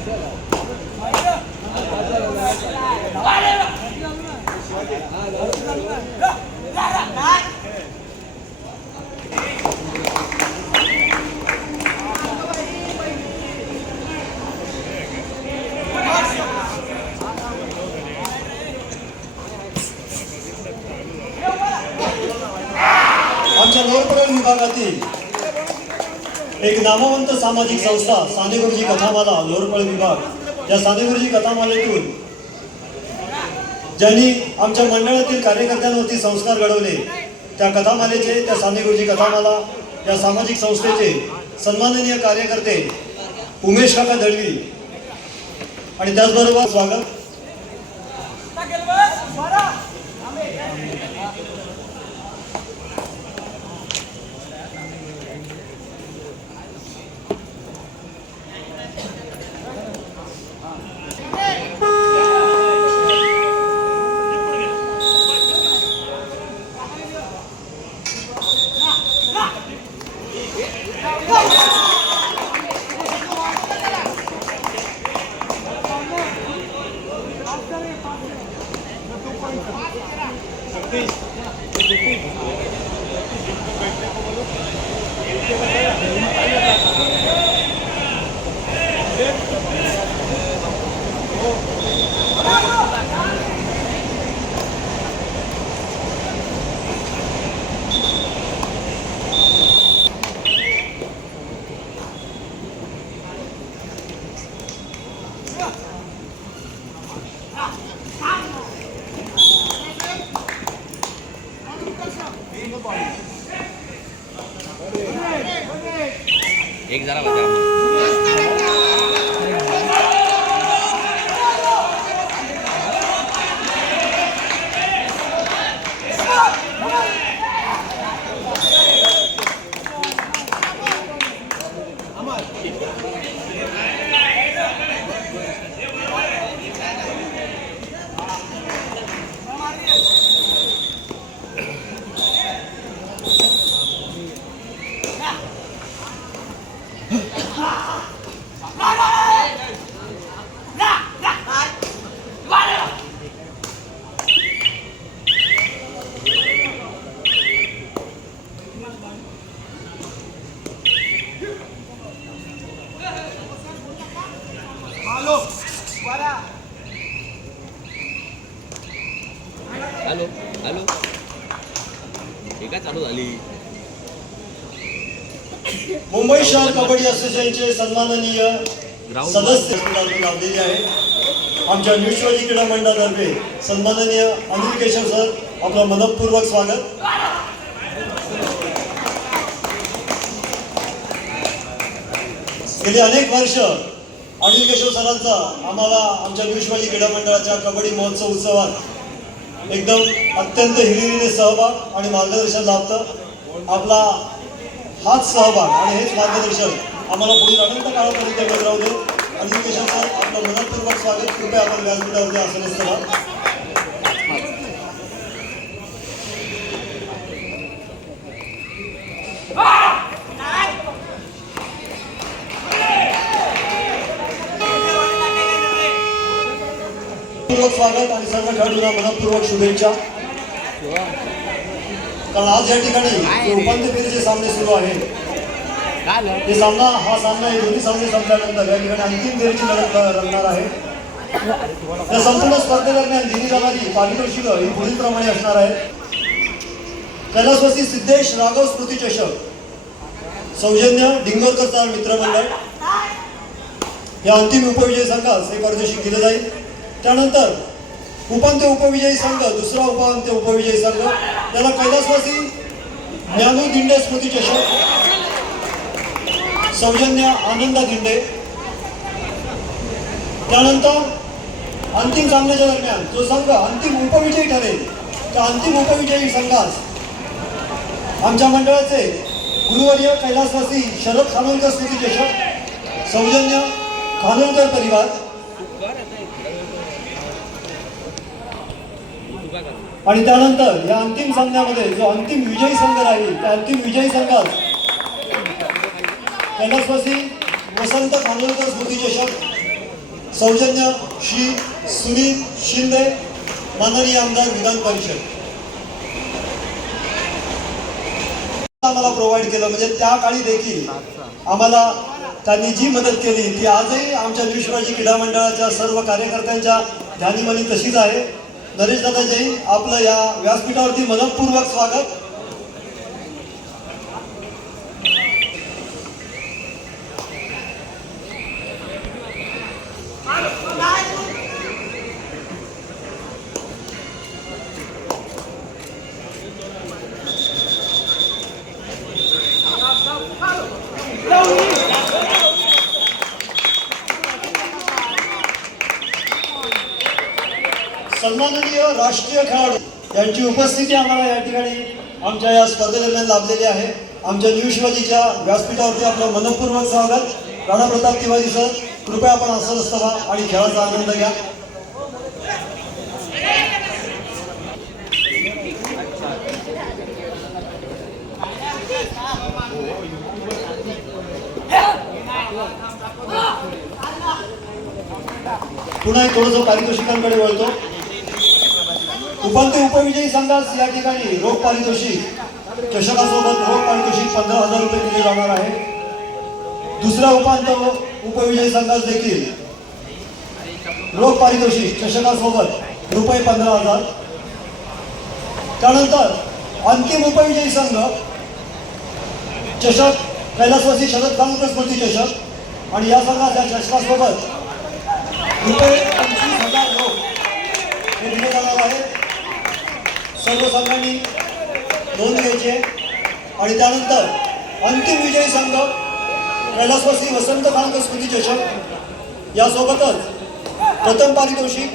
आमच्या लोहरपडण विभागातील एक नामवंत सामाजिक संस्था सानेगुरुजी कथामाला लोहरपड विभाग, या सानेगुरुजी कथामालेतून ज्यांनी आमच्या मंडळातील कार्यकर्त्यांवरती संस्कार घडवले, त्या कथामालेचे, त्या सानेगुरुजी कथामाला या सामाजिक संस्थेचे सन्माननीय कार्यकर्ते उमेश काका दळवी आणि त्याचबरोबर स्वागत एक जरा बचा हॅलो हॅलो एका चालू झाली। मुंबई शहर कबड्डी असोसिएशनचे सन्माननीय सदस्य लावलेले आहे। आमच्या न्यूजवादी क्रीडा मंडळातर्फे सन्माननीय अनिल केशव सर, आपलं मनपूर्वक स्वागत। गेली अनेक वर्ष अनिल केशव सरांचा आम्हाला आमच्या न्यूजवादी क्रीडा मंडळाच्या कबड्डी महोत्सव उत्सवात एकदम अत्यंत हिरिरीने सहभाग आणि मार्गदर्शन लाभतं। आपला हाच सहभाग आणि हेच मार्गदर्शन आम्हाला पुढील अनंत काळापर्यंत मिळत राहू दे। अनिल केशव सर, आपलं मनपूर्वक स्वागत। कृपया आपण व्यासपीठावरती आसनस्थ व्हा। स्वागत आणि सर्व खेळाडूंना मनपूर्वक शुभेच्छा। कारण आज या ठिकाणी उपांत्य फेरीचे सामने सुरू आहेत। हे सामना हा दोन्ही सामने संपल्यानंतर या ठिकाणी अंतिम फेरीची लढत रंगणार आहे। या संपूर्ण स्पर्धेदरम्यान दिली जाणारी पारितोषिक ही पुढील प्रमाणे असणार आहे। कैलासवासी सिद्धेश राघव स्मृती चषक, सौजन्य डिंगोरकरचा मित्रमंडळ, या अंतिम उपविजयी संघास हे पारितोषिक दिले जाईल। त्यानंतर उपांत्य उपविजयी संघ, दुसरा उपांत्य उपविजयी संघ, त्याला कैलासवासी ज्ञानू दिंडे स्मृती चषक, सौजन्य आनंदा दिंडे। त्यानंतर अंतिम सामन्याच्या दरम्यान जो संघ अंतिम उपविजयी ठरेल, त्या अंतिम उपविजयी संघास आमच्या मंडळाचे गुरुवर्य कैलासवासी शरद खानोलकर स्मृती चषक, सौजन्य खानोलकर परिवार। आणि त्यानंतर या अंतिम सामन्यामध्ये जो अंतिम विजयी संघ राहील, त्या अंतिम विजयी संघास कैलासवासी वसंत खानोलकर स्मृती चषक, सौजन्य श्री सुनील शिंदे, माननीय आमदार विधान परिषद, आम्हाला प्रोव्हाइड केलं. म्हणजे त्या काळी देखील आम्हाला त्यांनी जी मदत केली ती आजही आमच्या न्यू शिवाजी क्रीडा मंडळाच्या सर्व कार्यकर्त्यांच्या ध्यानीमनी तशीच आहे. नरेश दादा जैन, आपलं या व्यासपीठावरती मनपूर्वक स्वागत. सन्माननीय राष्ट्रीय खेळाडू यांची उपस्थिती आम्हाला या ठिकाणी आमच्या या स्पर्धेदरम्यान लाभलेली आहे. आमच्या न्यू शिवाजीच्या व्यासपीठावरती आपलं मनपूर्वक स्वागत. राणा प्रताप तिवारी सर, कृपया आपण अस्वस्थ व्हा आणि खेळाचा आनंद घ्या. पुन्हा एक थोडंसं पारितोषिकांकडे वळतो. उपांत्य उपविजयी संघास या ठिकाणी रोख पारितोषिक, चषकासोबत रोख पारितोषिक 15,000 रुपये दिले जाणार आहे. दुसऱ्या उपांत्य उपविजयी संघास देखील रोख पारितोषिक, चषकासोबत रुपये 15,000. त्यानंतर अंतिम उपविजयी संघ चषक, कैलासवासी शरद कामकर स्मृती चषक, आणि या संघाच्या चषकासोबत रुपये 25,000 रोख हे दिले जाणार आहे. सर्व संघांनी नोंद घ्यायची आहे. आणि त्यानंतर अंतिम विजयी संघ कैलासवासी वसंत कामकर स्मृती चषक, यासोबतच प्रथम पारितोषिक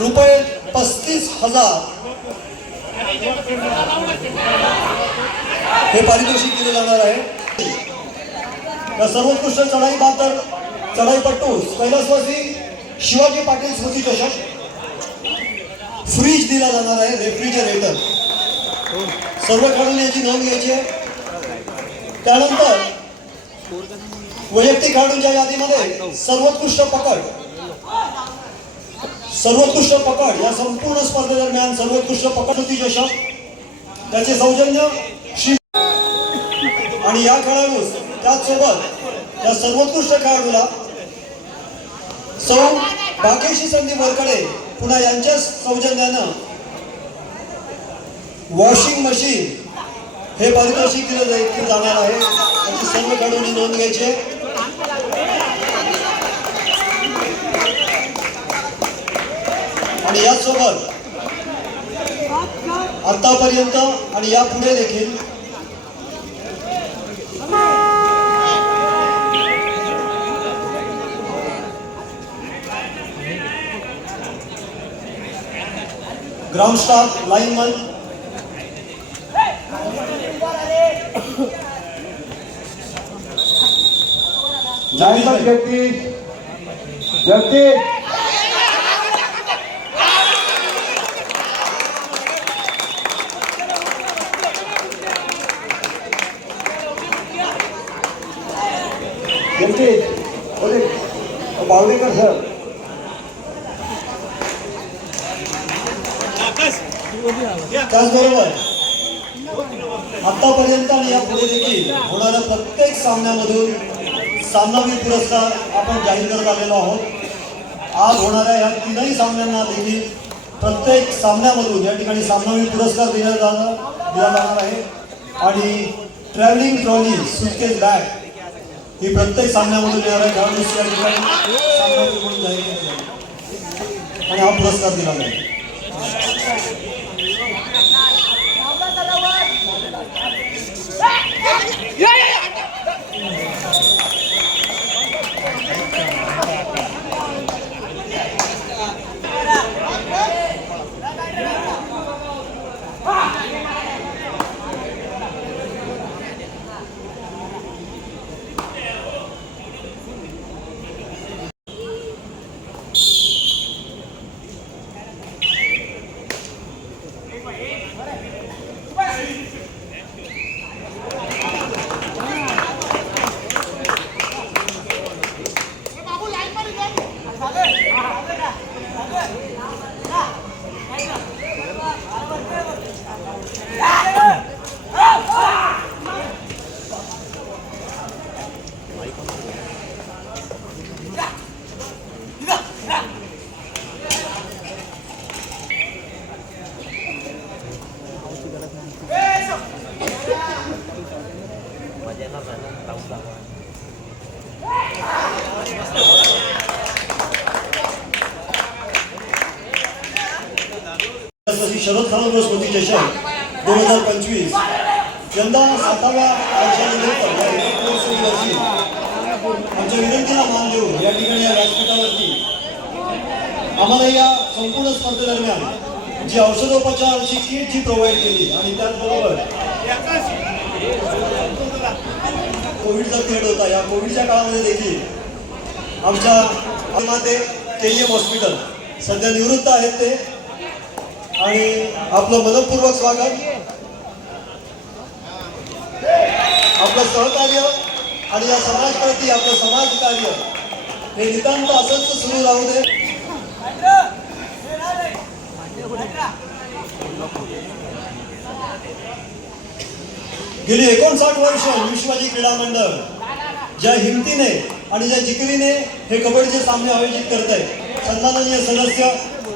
रुपये 35,000 हे पारितोषिक दिले जाणार आहे. या सर्वोत्कृष्ट चढाई बहादर चढाईपट्टू कैलासवासी शिवाजी पाटील स्मृती चषक फ्रीज दिला जाणार आहे, रेफ्रिजरेटर. सर्व खेळाडूंनी याची नोंद घ्यायची आहे. त्यानंतर वैयक्तिक खेळाडूंच्या यादीमध्ये सर्वोत्कृष्ट पकड या संपूर्ण स्पर्धेदरम्यान सर्वोत्कृष्ट पकड स्मृती चषक, त्याचे सौजन्य श्री, आणि या खेळाडूस त्याचसोबत या सर्वोत्कृष्ट खेळाडूला सौ भाग्यश्री संदीप वरकडे पुन्हा यांच्या सौजन्यानं वॉशिंग मशीन हे पारितोषिक दिलं जाणार आहे. त्याची सर्व खेळाडूंनी नोंद घ्यायची आहे. आणि याचसोबत आतापर्यंत आणि यापुढे देखील ग्राउंड स्टाफ, लाईनमन, लाईनमन व्यक्ती बावडेकर सर, त्याचबरोबर आतापर्यंत आणि यापुढे देखील होणाऱ्या प्रत्येक सामन्यामधून सामनावीर पुरस्कार आपण जाहीर करत आलेलो आहोत. आज होणाऱ्या या तीनही सामन्यांना देखील प्रत्येक सामन्यामधून या ठिकाणी सामनावीर पुरस्कार दिला जाणार आहे. आणि ट्रॅव्हलिंग ट्रॉली, सुटकेस बॅग ही प्रत्येक सामन्यामधून येणाऱ्या खेळाडूस या ठिकाणी सामनावीर म्हणून जाहीर केली जाईल आणि हा पुरस्कार दिला जाईल. शरद खानोलकर स्मृती चषक 2025 यंदा 7व्या वर्षानिमित्त या 21 वर्षी आमच्या विनंतीला मान देऊन या ठिकाणी या व्यासपीठावरती आम्हाला या संपूर्ण स्पर्धेदरम्यान जी औषधोपचाराची किट जी प्रोव्हाइड केली आणि त्याचबरोबर कोविडचा पिरियड होता, या कोविडच्या काळामध्ये देखील आमच्या माते KEM हॉस्पिटल सध्या निवृत्त आहेत ते, आणि आपलं मनपूर्वक स्वागत, आपलं सहकार्य आणि या समाजप्रती आपलं समाजकार्य हे नितांत असंच सुरू राहू दे. गेली 59 वर्ष विश्वाजी क्रीडा मंडळ ज्या हिमतीने आणि ज्या जिकिरीने हे कबड्डीचे सामने आयोजित करत आहे, सन्माननीय सदस्य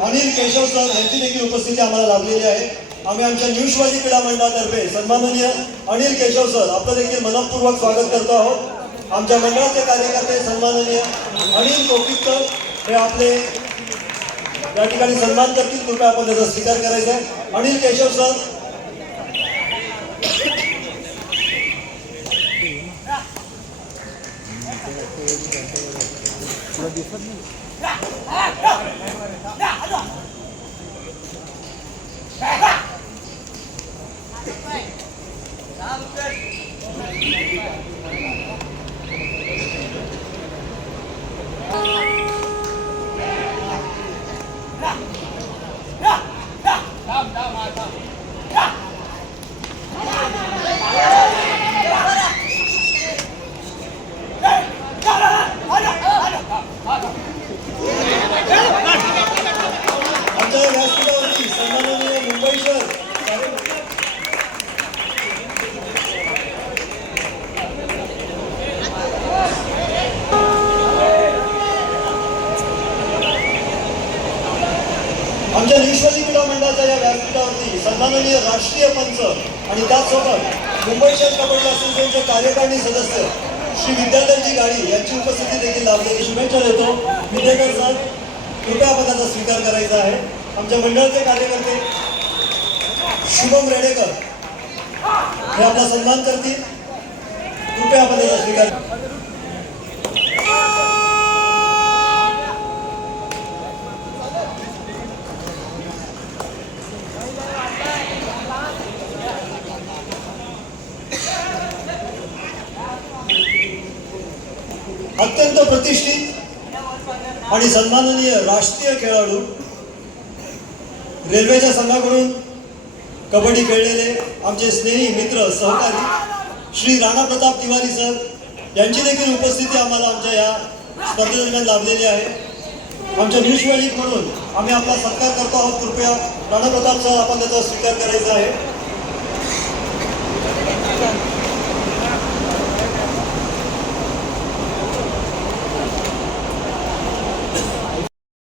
अनिल केशव सर यांची देखील उपस्थिती आम्हाला लाभलेली आहे. आम्ही आमच्या न्यू शिवाजी क्रीडा मंडळातर्फे सन्माननीय अनिल केशव सर आपलं देखील मनपूर्वक स्वागत करतो आहोत. आमच्या मंडळाचे कार्यकर्ते सन्माननीय अनिल कोकितकर हे आपले या ठिकाणी सन्मान करतील. कृपया आपण त्याचा स्वीकार करायचा आहे. अनिल केशव सर. आमच्या व्यासपीठावरती सन्माननीय मुंबई शहर आमच्या निश्वाजी क्रीडा मंडळाच्या या व्यासपीठावरती सन्माननीय राष्ट्रीय पंच आणि त्याचसोबत मुंबई शहर कबड्डी असोसिएशनचे कार्यकारिणी सदस्य श्री विद्याधरजी गाडी यांची उपस्थिती देखील लाभलेली. शुभेच्छा देतो. विद्याधर सर, कृपया आपण त्याचा स्वीकार करायचा आहे. आमच्या मंडळाचे कार्यकर्ते शुभम रेडेकर हे आपला सन्मान करतील. कृपया आपण त्याचा स्वीकार. अत्यंत प्रतिष्ठित आणि सन्माननीय राष्ट्रीय खेळाडू, रेल्वेच्या संघाकडून कबड्डी खेळलेले आमचे स्नेही मित्र सहकारी श्री राणा प्रताप तिवारी सर यांची देखील उपस्थिती आम्हाला आमच्या या स्पर्धेदरम्यान लाभलेली आहे. आमच्या न्यू शिवाजी म्हणून आम्ही आपला सत्कार करतो आहोत. कृपया राणा प्रताप सर आपण त्याचा स्वीकार करायचा आहे.